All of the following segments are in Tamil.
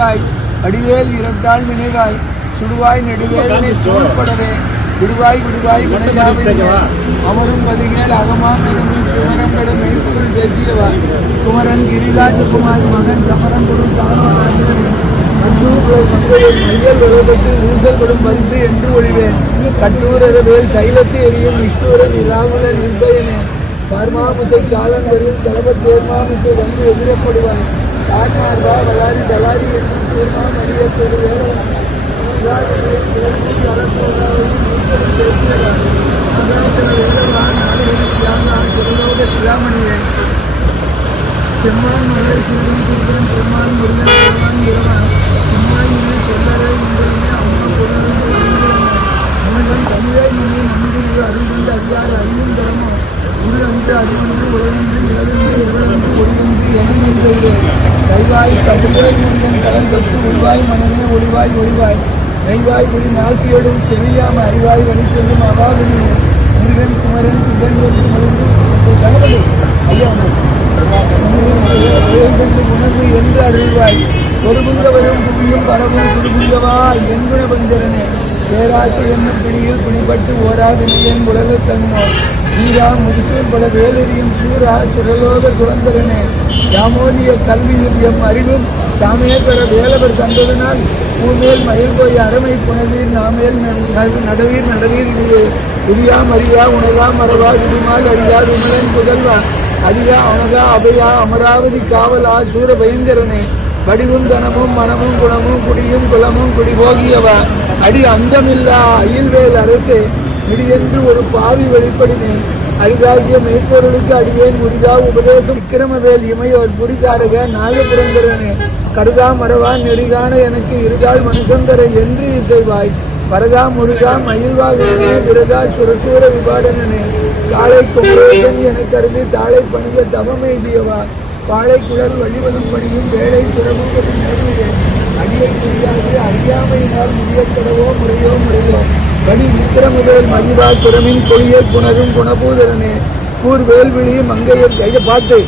வருவாய் அடிவேல் இரத்தாள் நினைவாய் சுடுவாய் நெடுவேலனை தோல்படவே விடுவாய் விடுவாய் வினையாவை அமரும் பதிகேல் அகமாம் எனும் சிவரம் கட மெய்ப்பொருள் பேசியவாய் குமரன் கிரிராஜகுமார் மகன் சமரம் கொடும் மையல் விரோதத்தில் ஊசல்படும் பரிசு என்று ஒழிவேன் கட்டூரத வேல் சைலத்தை எரியும் விஷ்ணுரன் இராகுல நிர்பயனே பார்மாமுசை காலந்தரில் தளபத் தேர்மாமுசை வந்து எதிரப்படுவான் காட்டார்வா வளாரி தலாரி என்று தேர்மாம் அறியப்படுவே சிராமணியே செம்மான் மலை சூடும் சூதன் செம்மான் முருகன் பெருமான் இரவான் செம்மாயினை சொல்லரை உங்களுமே அம்மா பொருளும் மனிதன் தமிழை முன்னே நம்பிக்கை அறிவுண்டு அறியாத அறிவும் தரமோ உள் அன்று அறிவன்று உலகன்று இளவென்று இவளன்று ஒளிவென்று என நின்றது கைவாய் தமிழை முருகன் கலந்தத்து உருவாய் மனமே ஒளிவாய் ஒளிவாய் நெய்வாய் ஒளி நாசியோடும் செவியாம அறிவாய் வழி செல்லும் அவாவினி முருகன் குமரன் திகழ்வது கணவன் ஐயா உணவு என்று அறிவாய் பொறுபுங்கவரும் புவியும் பரவும் திருபுங்கவா என்குண பஞ்சரனே பேராசை என்னும் பிடியில் பிடிபட்டு ஓராவினையன் உலக தன்மோ வீரா முதுசூர் பல வேலெறியும் சூரா சுரலோக சுரந்தரனே யாமோதிய கல்வியும் எம் அறிவும் தாமே பெற வேலவர் தந்ததனால் பூமேல் மயில் போய் அறமை புனவீர் நாமேல் நடவீர் நடவீர் இடியா மரியா உனகா மரவா விடுமால் அறியா விமலன் புதல்வா அதிகா உனகா அபயா அமராவதி காவலா சூர பயங்கரனே வடிவும் தனமும் மனமும் குணமும் குடியும் குலமும் குடிபோகியவா அடி அந்தமில்லா அயில்வேல் அரசே இடியென்று ஒரு பாவி வெளிப்படினேன் அரிதாகிய மெய்ப்பொருளுக்கு அடியேன் உரிதா உபதேசம் விக்கிரமவேல் இமையோர் புரிதாரக நாகபுரந்தரனே கருதா மரவா நெறிகான எனக்கு இருதாள் மனுசந்தரை என்று இசைவாய் வரதா முருகா மயில்வாகனே விரதா சுரசூர விபாடனே காளை குமரேசன் என கருதி தாளை பணிய தவமெய்தியவா பாளை குழல் வழிவதும் பணியும் வேலை சுரபும் நேர்கிறேன் அடியை புரியாது அறியாமையினால் முடியக்கடவோ முறையோ முறையோ வடி விக்கிரமுவேல் மகிவா திறமின் கொடியை புனரும் குணபூதரனே கூர் வேல்விழி மங்கையர் கையை பார்த்து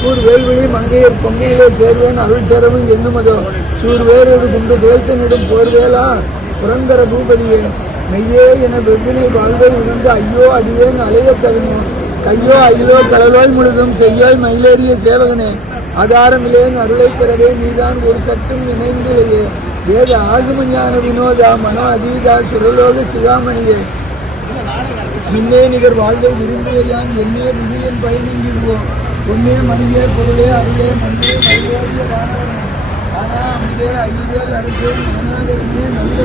கூர் வேல்விழி மங்கையர் பொங்கையிலே சேர்வேன் அருள் சேரவும் என்னுமதோ சூர் வேறொரு குண்டு துவைத்தனிடும் போர்வேலா புரந்தர பூபதியே மெய்யே என வெவ்வினை வாழ்வை உணர்ந்து ஐயோ அடியேன் அலைய தகுந்தோம் கையோ அயிலோ கடலோய் முழுதும் செய்யாய் மயிலேறிய சேவகனே ஆதாரமில்லேன் அருளை பெறவே நீதான் ஒரு சற்றும் நினைவிலேயே வேத ஆகும ஞான வினோதா மனோ அதீதா சுரலோக சிகாமணியே மின்னே நிகர் வாழ்வை விரும்பியான் என்னே விதியன் பயணிங்கிடுவோம் பொன்னே மணியே பொருளே அருளே மண்ணே மயிலேறிய வானவனே ஆனா அங்கே ஐயல் அரசே மனாதரனே நல்ல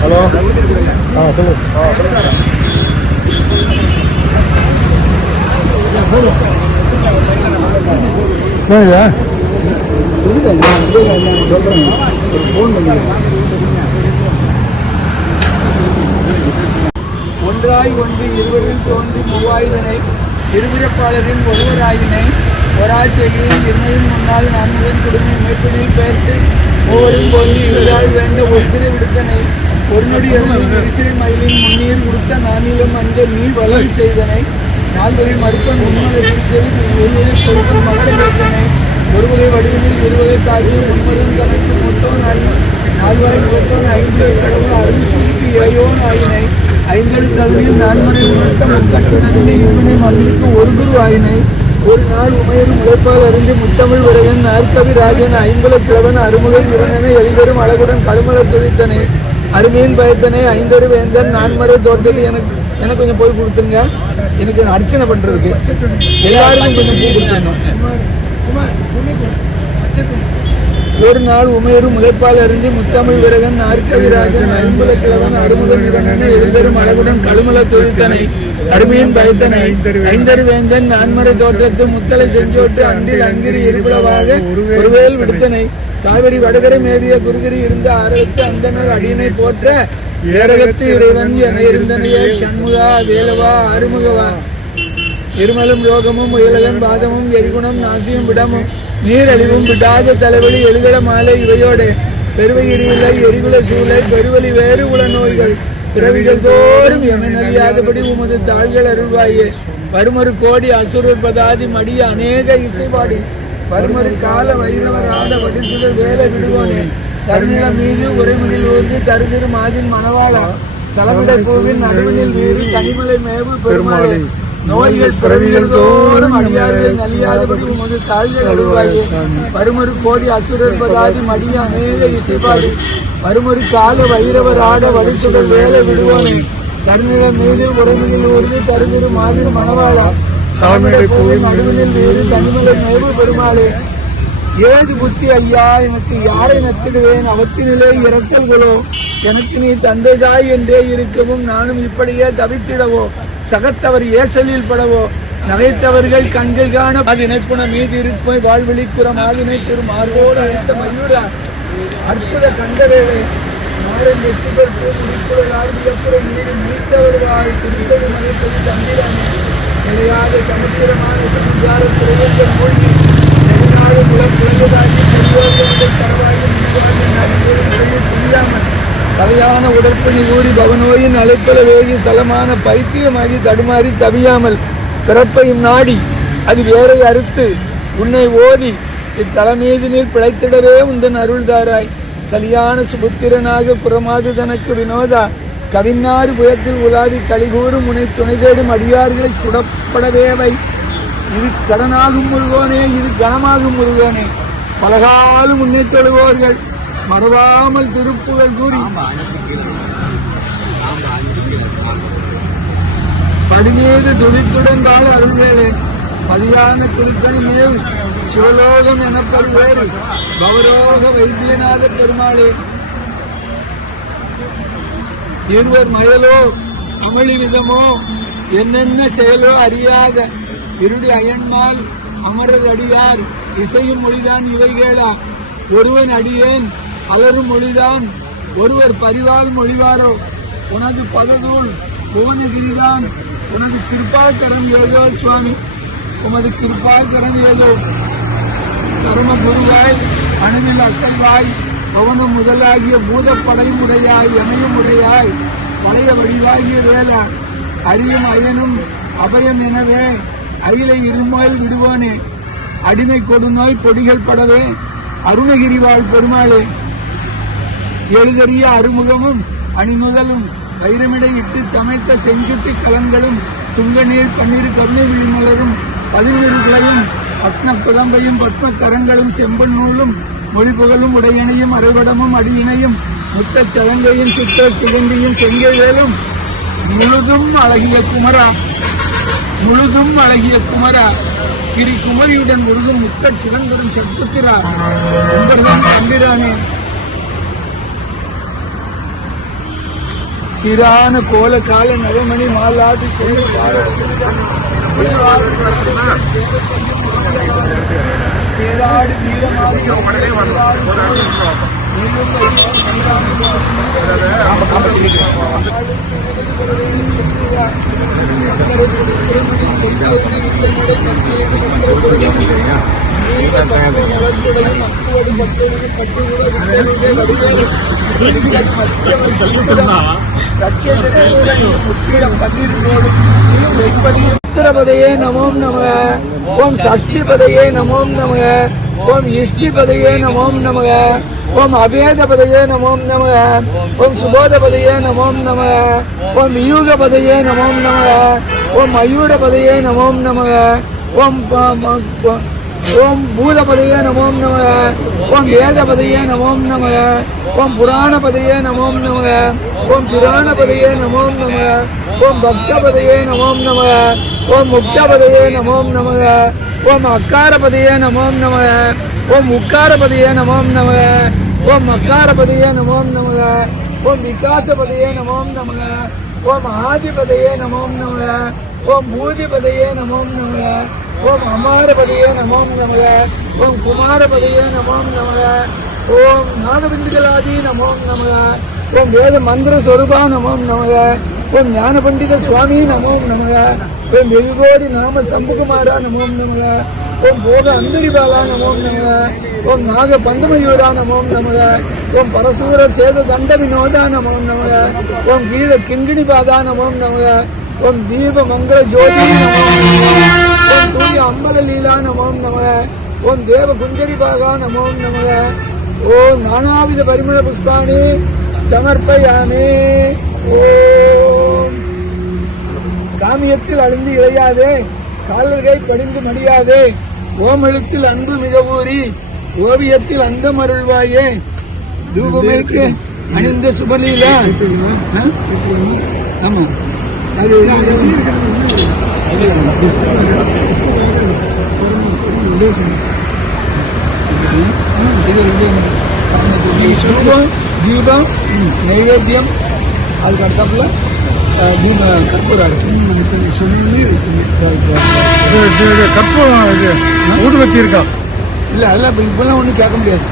ஹலோ ஒன்றாய் ஒன்று இருவரில் தோன்றி மூவாயிரனை இருபிறப்பாளரின் ஒருவராயினை ஒராச்செய்யும் என்னையும் முன்னால் நான்முகன் குடும்பி மேற்பிடியில் பெயர்த்து ஒவ்வொரும் போன்று இருளாய் வேண்ட ஒருசிறை விடுத்தனை ஒரு நொடி விசிறி மயிலின் முன்னீர் கொடுத்த நானிலும் அங்கே நீ வளம் செய்தனை நால்வரில் மருத்துவம் உண்மையை கொடுத்தனை ஒருவகை வடிவில் இருவகை தாக்கி முன்மதும் கணக்கு மொத்தோன் ஆகி நால்வரை மொத்தோன் ஐந்து கடவுள் அருள்க்கு இறையோன் ஆயினை ஐந்தெழு தகுதியில் நான்மறை உணர்த்த முக்கட்டுணர்ந்து இவனை மகிழ்க்கு ஒரு குரு ஆயினை ஒரு நாள் உமையரும் உழைப்பால் அறிந்து முத்தமிழ் விரையன் நாற்கவி ராஜன் ஐம்புல கிழவன் அருமுகன் இரணனை எளிவரும் அழகுடன் கழுமல துதித்தனே அருமையின் பயத்தனே ஐந்தரு வேந்தன் நான்மறை தோட்டது எனக்கு கொஞ்சம் போய் கொடுத்துருங்க. எனக்கு அர்ச்சனை பண்றதுக்கு எல்லாருக்கும் கொஞ்சம் பூ கொடுத்துடணும். ஒரு நாள் உமையரும் முளைப்பால் அறிந்து முத்தமிழ் விரகன் நாற்கவிராஜன் ஐம்புல கிழவன் அருமுகன் இரணனை எழுந்தரும் அழகுடன் கழுமல தொழித்தனை அருமையின் பயத்தனை ஐந்தரு வேந்தன் நான்மறை தோட்டத்து முத்தலை செஞ்சோட்டு அன்றில் அங்கிரி எரிபுலவாக ஒருவேல் விடுத்தனை காவிரி வடகரை மேவிய குருகிரி இருந்த ஆரகத்து அந்தனர் அடியினை போற்ற ஏரகத்து இறைவன் என இருந்தனையே சண்முகா வேலவா ஆறுமுகவா இருமலும் ரோகமும் உயலகம் பாதமும் எரிகுணம் நாசியும் விடமும் நீரழிவும் விடாத தலைவலி எழுகட மாலை இவையோடு பெருவகிரியிலை எரிகுல சூளை பெருவலி வேறு உல நோய்கள் பிறவிகள் தோறும் எமனறியாதபடி உமது தாள்கள் அருள்வாயே வருமறு கோடி அசுரர் பதாதி மடிய அநேக இசைபாடி வருமறு கால வைரவர் ஆட வடிசுதல் வேலை விடுவோனே தருநிலம் மீது உரைமுடில் ஊர்ந்து தருதிரு மாதின் மணவாளா சலமுடை பூவின் நடுவினில் வீறு தனிமலை மேவு பெருமாளே நோய்கள் பிறவிகள் தோறும் அழியாதே நலியாதபடி உமது தாள்கள் அருள்வாயே வருமறு கோடி அசுரர் பதாதி மடிய அநேக இசைபாடி வருமறு கால வைரவர் ஆட வடிசுதல் வேலை விடுவோனே தருநிலம் மீது உரைமுடில் ஊர்ந்து தருதிரு மாதிரி மணவாளா சலமுடை பூவின் நடுவினில் வீறு தனிமலை மேவு பெருமாளே ஏது புத்தி ஐயா எனக்கு யாரை நத்திடுவேன் அவத்தினிலே இறத்தல்களோ எனக்கு நீ தந்தைதாய் என்றே இருக்கவும் நானும் இப்படியே தவித்திடவோ சகத்தவர் ஏசலில் படவோ நகைத்தவர்கள் கண்கள் காண இணைப்புன மீது இருப்பை வாழ்வெளிக்குறம் ஆதினை பெரும் ஆர்வோடு அழைத்த மயூரா அற்புத கண்டவேளை மாலை வெற்றிகள் முடிப்புகள் ஆழ்வியப்புறம் மீது மீட்டவர்கள் குறித்தது மனைப்பது தந்திரானே நிலையாக சமுத்திரமான சமுதாரத்திலேயே மூழ்கி நெடுநாடு குழந்ததாகி பெரியோர்கள் தரவாகி புரியாமல் தலையான உடற்பிணி ஊறி பவனோயின் அழைப்பல வேகி சலமான பைத்தியமாகி தடுமாறி தவியாமல் பிறப்பையும் நாடி அது வேரை அறுத்து உன்னை ஓதி இத்தலமீது நீர் பிழைத்திடவே உந்தன் அருள்தாராய் கலியான சுபுத்திரனாக புறமாது தனக்கு வினோதா கவிஞாறு புயத்தில் உலாவி கலிகூறும் உன்னை துணை தேடும் அடியார்களை சுடப்படவேவை இது கடனாகும் முருகோனே இது கனமாகும் முருகோனே பலகாலம் உன்னை தொழுவோர்கள் மறவாமல் திருப்புகள் கூறி படிமீது துடித்துடன் வாழ அருள்வேளே பதியான திருத்தணி மேல் சிவலோகம் எனப்படுவேறு கௌரோக வைத்தியநாத பெருமாளே இருவர் மயலோ அமளி விதமோ என்னென்ன செயலோ அறியாத இருடி அயன்மால் அமரதடியார் இசையும் மொழிதான் இவை கேளா ஒருவன் அடியேன் பலரும் மொழிதான் ஒருவர் பரிவாள் மொழிவாரோ உனது பததூள் புவனகிரிதான் உனது கிருபாகரம் ஏதோ சுவாமி உமது கிருபாகரம் ஏதோ கர்ம குருவாய் அணுவில் அசைவாய் பவனம் முதலாகிய பூதப்படை முறையாய் எமையும் முறையாய் பழைய வடிவாகிய வேளா அரியும் அயனும் அபயம் எனவே அயிலை இருமாயில் விடுவானே அடிமை கொடுநோய் பொடிகள் படவே அருணகிரிவாழ் பெருமாளே எழுதறிய அறுமுகமும் அணிமுதலும் வைரமிடை இட்டு சமைத்த செஞ்சுட்டி கலன்களும் துங்க நீர் பன்னீர் கருணை விழிமலரும் 11 கிளையும் பத்ம புதம்பையும் பத்ம கரங்களும் செம்பன் நூலும் மொழிபுகழும் உடையணையும் அரைவடமும் அடியினையும் முத்தச் சலங்கையும் சுத்த சிலந்தியும் செங்கைவேலும் முழுதும் அழகிய குமரா கிரி குமரியுடன் முருகும் முத்தச் சிவன்பெரும் செப்புத்திரா உங்கள்தான் தம்பிரானே சீரான கோல கால நடைமணி மாலாது சேராடு முற்றிடம் பன்னீர் सहस्रपदये नमो नमः ओम षष्ठीपदये नमो नमः ओम इष्टिपदये नमो नमः ओम अभेदपदये नमो नमः ओम सुबोधपदये नमो नमः ओम युगपदये नमो नमः ओम मयूरपदये नमो नमः ओम भूतपदये नमो नमः ओम वेदपदये नमो नमः ओम पुराणपदये नमो नमः ओम पुराणपदये नमो नमः ओम भक्तपदये नमो नमः ओम मुक्तपदये नमो नमः ओम अकारपदये नमो नमः ओम मुक्कारपदये नमो नमः ओम मकारपदये नमो नमः ओम विकासपदये नमो नमः ओम आदिपदये नमो नमः ओम भूतिपदये नमो नमः ओम अमारपदये नमो नमः ओम कुमारपदये नमो नमः ओम नागबिंदुकलादि नमो नमः ओम वेद मंत्र स्वरूपा नमो नमः ओम ज्ञान पंडित स्वामी नमो नमः ओम वेलुगोडी नाम संभुकुमारा नमो नमः ओम भोग अंदरिबाला नमो नमः ओम नाग पंदमयूरा नमो नमः ओम परशुर सेद दंड विनोदा नमो नमः ओम गीत किंगिणी पादा नमो नमः ओम दीप मंगल ज्योति नमो नमः ओम सूर्य अंबर लीला नमो नमः ओम देव कुंजरी भागा नमो नमः ओम नानाविध परिमल पुष्पाणि समर्पयामि ओम காமியத்தில் அழிந்து இழையாதே காலர்கை படிந்து மடியாதே ஓமெழுத்தில் அன்பு மிக ஊறி ஓவியத்தில் அந்தம் அருள்வாயே தூபமேற்கு அணிந்த சுபலீலா ஆமா அது தீபம் நைவேத்தியம் அதுக்கு அடுத்தாப்புல கற்பூரம் ஊதுபத்தி இருக்கா இல்ல அதெல்லாம் இப்பெல்லாம் ஒண்ணும் கேட்க முடியாது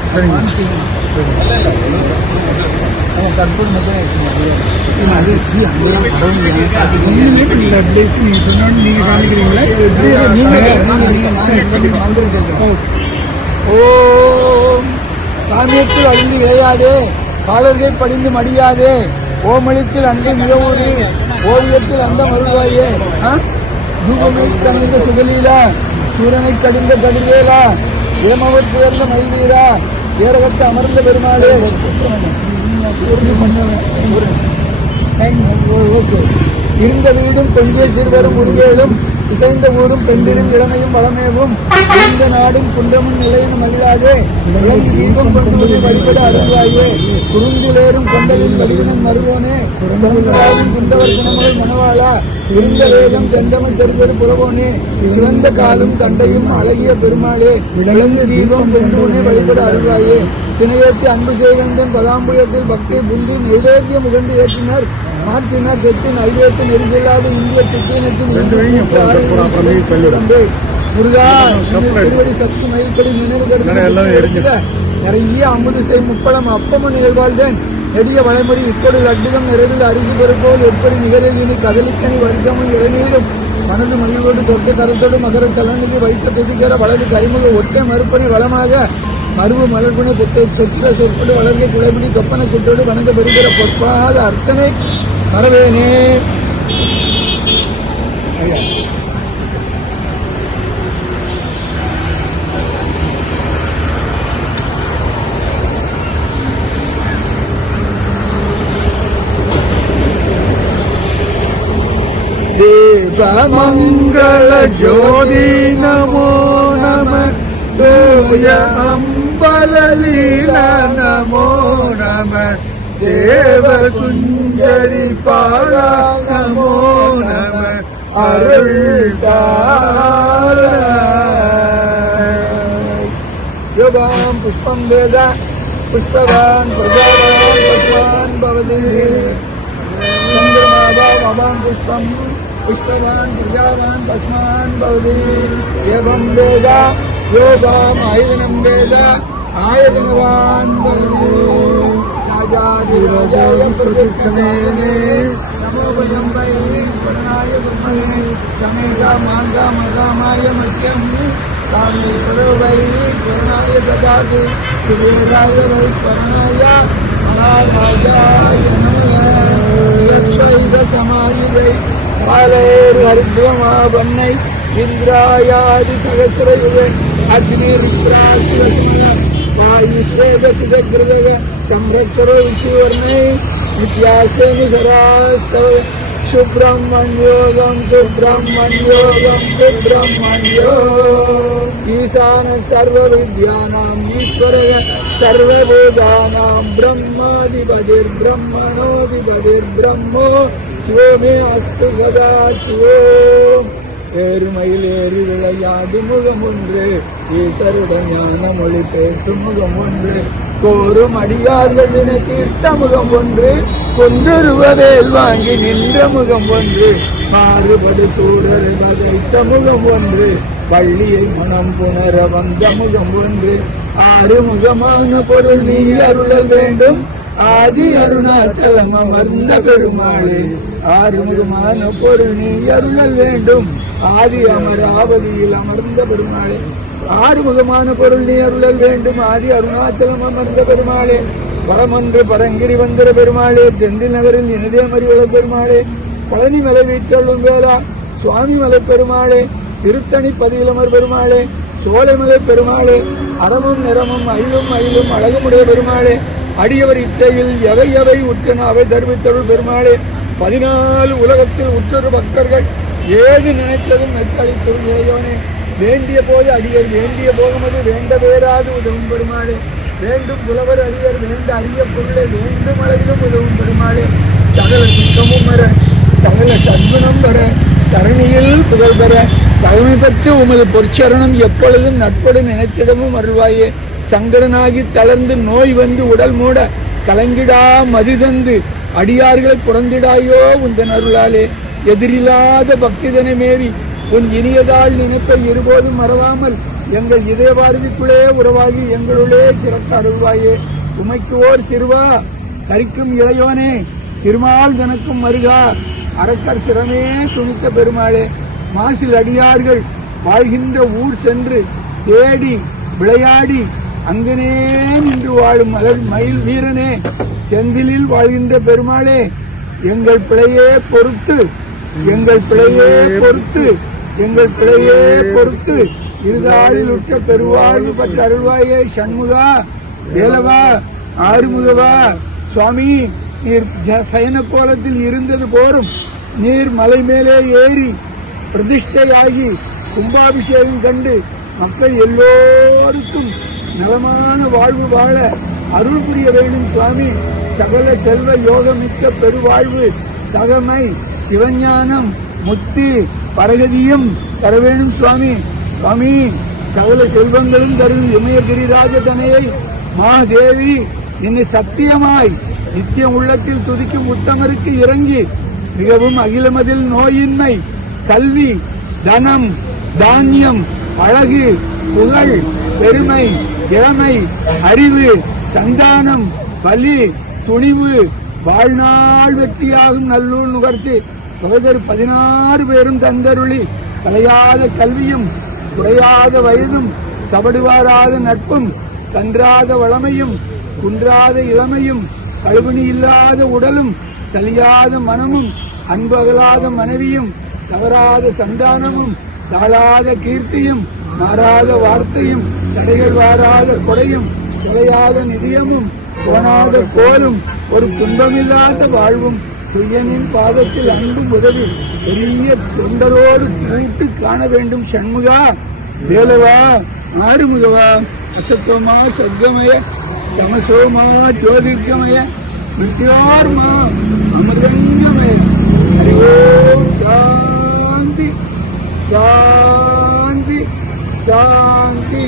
கற்பூரம் நீங்க சொன்ன நீங்க காமிக்கிறீங்களா ஓம் காமியத்தில் அழிந்து விளையாதே காலர்கள் படிந்து மடியாதே ஓமளித்தில் அந்த மிகவூரி ஓவியத்தில் அந்த மருள்வாயே தூபமை கணிந்த சுகலீலா சூரனை கடிந்த கதிர்வேலா ஏமவர் புயர்ந்த மல்வீரா ஏரகத்து அமர்ந்த பெருமாளே இருந்த வீடும் கொஞ்சே சிறுவரும் உருவேலும் இசைந்த ஊரும் பெண்டிரும் இளமையும் வளமேவும் இந்த நாடும் குன்றமும் நிலையும் மகிழாதே விளங்கி தீபம் கொண்டு வழிபட அருள்வாயே குறுந்திலேறும் கொண்டலின் வடிவினம் மருவோனே குறந்தாவின் குண்டவர் குணமுறை மனவாளா இருந்த வேதம் தெண்டமல் தெரிந்தது புலவோனே சிவந்த காலும் தண்டையும் அழகிய பெருமாளே விளங்கு தீபம் கொண்டோனே வழிபட அருள்வாயே திணையேற்றி அன்பு செய்வந்தன் பதாம்புயத்தில் பக்தி புந்தி நைவேத்தியம் உகந்து ஏற்றினர் மாற்றினர் தெற்கு நல்வேத்து நெரிசலாத இந்திய திட்டத்தின் முருகா திருவடி சக்தி மயில்படி நினைவு நிறைய அமுது செய் முப்படம் அப்பமும் நிகழ்வாழ்ந்தேன் நெடிய வளைமுறை இக்கொடு லட்டுகம் நிறைவில் அரிசி பெருப்போல் எப்படி நிகழில் இனி கதலிக்கணி வருத்தமும் இறைநீரும் மனது மகிழ்வோடு தொட்ட கருத்தோடு மகர சலனுக்கு வைத்த திதிக்கிற வலது கைமுக ஒற்றை மறுப்பணி வளமாக மருவு மலர்குண புத்தை சொற்ற சொற்படு வளர்ந்து குலைபிடி தொப்பனை குட்டோடு வணங்க பெறுகிற பொற்பாத அர்ச்சனை வரவேனே தேவமங்கள ஜோதி நமோ நம தூய அம்பலலீலா நமோ நம தேவ குஞ்சரி பாலா நமோ நம யோகாம் புஷ்பம் வேத புஷ்பவான் பிரஜாவான் பகவான் பவதி சந்திரமாதா மவான் புஷ்பம் पुष्पवान प्रजावान पस्मान भवति एवं वेद योगाम आयतनं वेद आयतनवान भवति राजाधिराजाय प्रदक्षिणे नमो वयं वै स्मरणाय गुरुमहे समेता मार्गा मगामाय मध्यं कामेश्वरो वै पूर्णाय ददातु कुबेराय वै स्मरणाय महाराजाय नमः यस्वैव समायुवै காலேர் ஹரித்வமா பண்ணை இந்திராயாதி சகசிரயுக அக்னி ருத்ராசுரசமல வாயு ஸ்வேத சுதகிருதக சம்ரக்கரோ விசுவர்ணை நித்யாசேனி சராஸ்தவ சுப்ரமண்யோகம் சுப்ரமண்யோகம் சுப்ரமண்யோ ஈசான சர்வ வித்யானாம் ஈஸ்வர சர்வபூதானாம் பிரம்மாதிபதிர் பிரம்மணோதிபதிர் பிரம்மோ சிவோமே அஸ்து சதா சிவோ ஏறுமையில் ஏறி விளையாது முகம் ஒன்று ஈஸ்வருடன் ஞான மொழி பேசும் முகம் ஒன்று கோரும் அடியார்கள் என தீர்த்த முகம் ஒன்று கொன்றுருவவேல் வாங்கி நின்ற முகம் ஒன்று மாறுபடு சூழல் வதைத்த முகம் ஒன்று பள்ளியை மனம் புணர வந்த முகம் ஒன்று ஆறு முகமான பொருள் நீ அருளல் வேண்டும் ஆதி அருணாச்சலம் அமர்ந்த பெருமாளே ஆறுமுகமான பொருள் நீ அருளல் வேண்டும் ஆதி அமராவதியில் அமர்ந்த பெருமாளே ஆறுமுகமான பொருள் நீ அருளல் வேண்டும் ஆதி அருணாச்சலம் அமர்ந்த பெருமாளே பரமன்று பரங்கிரி வந்திர பெருமாளே செந்தில் நகரில் இனிதே மறிவள பெருமாளே பழனி மலை வீற்றொள்ளும் வேளா சுவாமி மலை பெருமாளே திருத்தணி பதிவிலமர் பெருமாளே சோலைமலை பெருமாளே அறமும் நிறமும் அயிலும் அயிலும் அழகுமுடைய பெருமாளே அடியவர் இச்சையில் எவை எவை உற்றன அவை தருவித்தருள் பெருமாளே 14 உலகத்தில் உற்றொரு பக்தர்கள் ஏது நினைத்ததும் மெத்தளித்தொரு இறைவனே வேண்டிய போது அடியர் வேண்டிய போகுமது வேண்ட பேராது உதவும் பெருமாளே வேண்டும் புலவர் அடியர் வேண்ட அரிய பொருளை வேண்டும் அளவிலும் உதவும் பெருமாளே சகல சுத்தமும் வர சகல சத்குணம் வர தரணியில் புகழ் பெற தகமை பெற்று உமது பொற்சரணம் எப்பொழுதும் நட்போடு நினைத்திடமும் அருள்வாயே சங்கடனாகி தளர்ந்து நோய் வந்து உடல் மூட கலங்கிடா மதி தந்து அடியார்களை புறந்திடாயோ உந்தன் அருளாலே எதிரில்லாத பக்திதனை மேவி உன் இனியதால் நினைப்பை இருபோதும் மறவாமல் எங்கள் இதய பாரதிக்குள்ளே உறவாகி எங்களுள்ளே சிறக்க அருள்வாயே உமைக்கு ஓர் சிறுவா கரிக்கும் இளையோனே திருமால் தனக்கும் மருகா அரக்கர் சிரமே துணித்த பெருமாளே மாசில் அடியார்கள் வாழ்கின்ற ஊர் சென்று தேடி விளையாடி அங்கனே நின்று வாழும் மலர் மயில் வீரனே செந்திலில் வாழ்கின்ற பெருமாளே எங்கள் பிழையே பொறுத்து எங்கள் பிழையே பொறுத்து எங்கள் பிழையே பொறுத்து இருதாளில் உற்ற பெருவாழ்வு பெற்ற அருள்வாயே சண்முகா வேலவா ஆறுமுகவா சுவாமி நீர் சயன கோலத்தில் இருந்தது போரும் நீர் மலை மேலே ஏறி பிரதிஷ்டையாகி கும்பாபிஷேகம் கண்டு மக்கள் எல்லோருக்கும் நலமான வாழ்வு வாழ அருள் புரிய வேண்டும் சுவாமி சகல செல்வ யோகமிக்க பெருவாழ்வு தகமை சிவஞானம் முத்தி பரகதியும் தர வேண்டும் சுவாமி சுவாமி சகல செல்வங்களும் தரும் இமயகிரிராஜ தனையை மாதேவி என்னை சத்தியமாய் நித்தியம் உள்ளத்தில் துதிக்கும் உத்தமருக்கு இறங்கி மிகவும் அகிலமதில் நோயின்மை கல்வி தனம் தானியம் அழகு புகழ் பெருமை இளமை அறிவு சந்தானம் பலி துணிவு வாழ்நாள் வெற்றியாகும் நல்லூர் நுகர்ச்சி பகதர் 16 பேரும் தந்தருளி கலையாத கல்வியும் குறையாத வயதும் கபடுவாராத நட்பும் தன்றாத வளமையும் குன்றாத இளமையும் கழுவினி இல்லாத உடலும் சலியாத மனமும் அன்பகலாத மனைவியும் தவறாத சந்தானமும் தாழாத கீர்த்தியும் மாறாத வார்த்தையும் தடைகள் வாராத கொடையும் தொலையாத நிதியமும் போனாத கோலும் ஒரு துன்பமில்லாத வாழ்வும் துயனின் பாதத்தில் அன்பும் உதவி பெரிய தொண்டரோடு நினைத்து காண வேண்டும் சண்முகா வேலவா ஆறுமுகவா அசத்தோமா சத்கமய தமசோமா ஜோதிர்கமய மித்யார்மா அமிர்தங்கமய ஹரி ஓம் சாந்தி சாந்தி சாந்தி